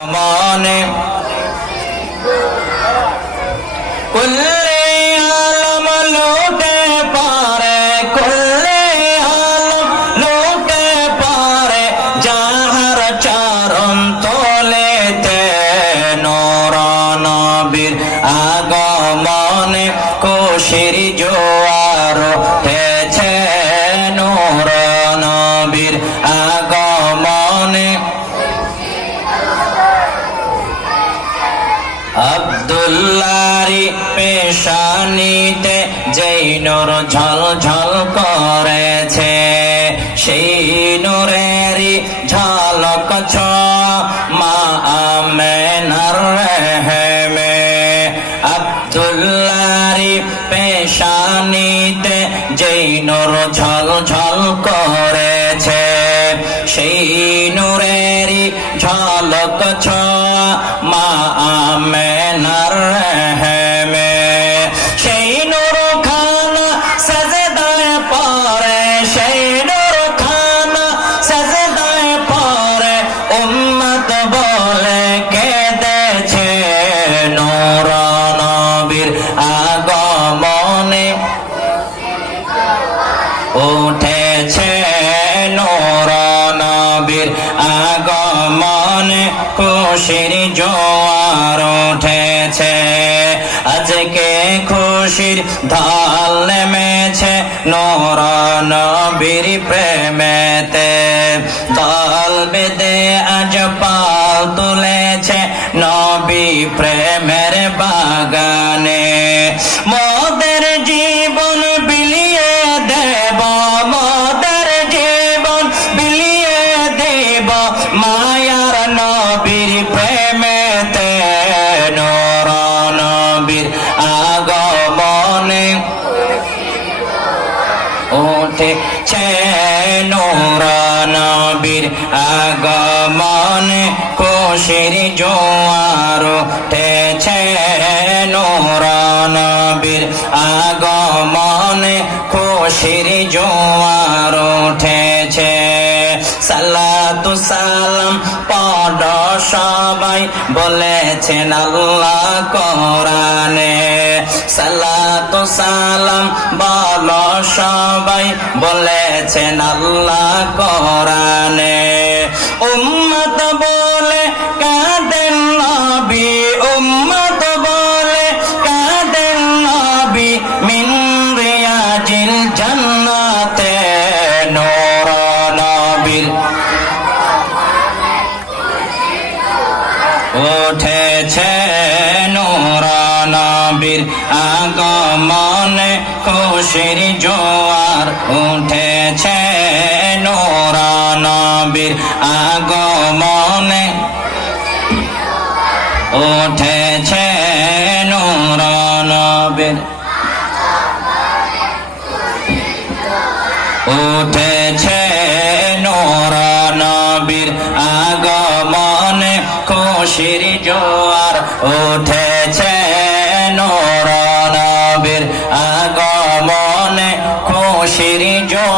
মনে কুল্লে আলম লুটে পারে, কুল্লে আলম লুটে পারে, যাহার চরণ তোলেতে নূর নবীর আগমনে খুশির জোয়ার উঠেছে, নূর নবীর আগমনে। আব্দুল্লাহরি পেশানিতে যেই নূর ঝলঝল করেছে, সেই নূরেরই ঝলক ছোঁয়া মা আমেনার রেহেমে। আব্দুল্লাহরি পেশানিতে যেই নূর ঝলঝল করেছে, সেই নূরেরই ঝলক ছোঁয়া মা আমেনার রেহেমে। সেই নূর খানা সাজদায় পড়ে, সেই নূর খানা সাজদায় পড়ে, উম্মত বলে কেঁদেছে নূর নবীর আগমনে উঠেছে, নূর নবীর আগমনে খুশির জোয়ার উঠেছে। আজকে খুশির ঢল নেমেছে নূর নবীর প্রেমেতে, দল বেঁধে আজ পাল তুলেছে নবী প্রেমের বাগানে। মোদের জীবন বিলিয়ে দেব, মোদের জীবন বিলিয়ে দেব মায়ার নবীর প্রেমেতে, নূর নবীর আগমনে উঠেছে, নূর নবীর আগমনে খুশির জোয়ার উঠেছে, নূর নবীর আগমনে খুশির জোয়ার উঠেছে। সালাতু সালাম পড়ো সবাই বলেছেন আল্লাহ কোরআনে, সালাতু সালাম বলো সবাই বলেছেন আল্লাহ কোরআনে। উম্মত বলে কাঁদেন নবী, উম্মত বলে কাঁদেন নবী, মিন রিয়াজিল জান্নাতে নূর নবীর উঠেছে, নূর নবীর আগমনে খুশির জোয়ার উঠেছে, নূর নবীর আগমনে উঠেছে, নূর নবীর উঠেছে, নূর নবীর আগমনে খুশির জোয়ার উঠেছে।